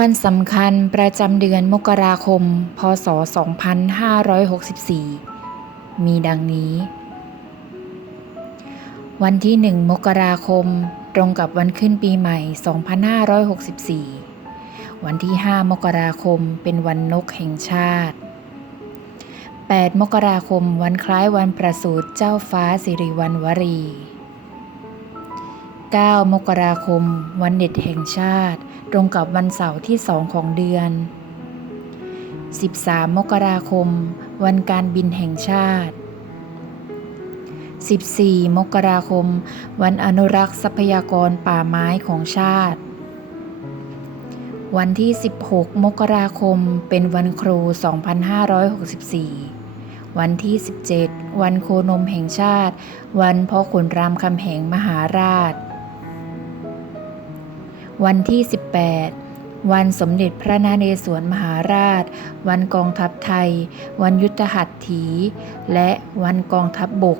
วันสำคัญประจำเดือนมกราคม พศ 2564 มีดังนี้ วันที่ 1 มกราคม ตรงกับวันขึ้นปีใหม่ 2564 วันที่ 5 มกราคมเป็นวันนกแห่งชาติ 8 มกราคมวันคล้ายวันประสูติเจ้าฟ้าสิริวัณวรี 9 มกราคม วันเด็กแห่งชาติ ตรงกับวันเสาร์ที่สองของเดือน 13 มกราคม วันการบินแห่งชาติ 14 มกราคม วันอนุรักษ์ทรัพยากรป่าไม้ของชาติ วันที่ 16 มกราคม เป็นวันครู 2564 วันที่ 17 วันโคนมแห่งชาติ วันพ่อขุนรามคำแหงมหาราช วันที่ 18 วันสมเด็จพระนเรศวรมหาราช วันกองทัพไทย วันยุทธหัตถี และวันกองทัพบบก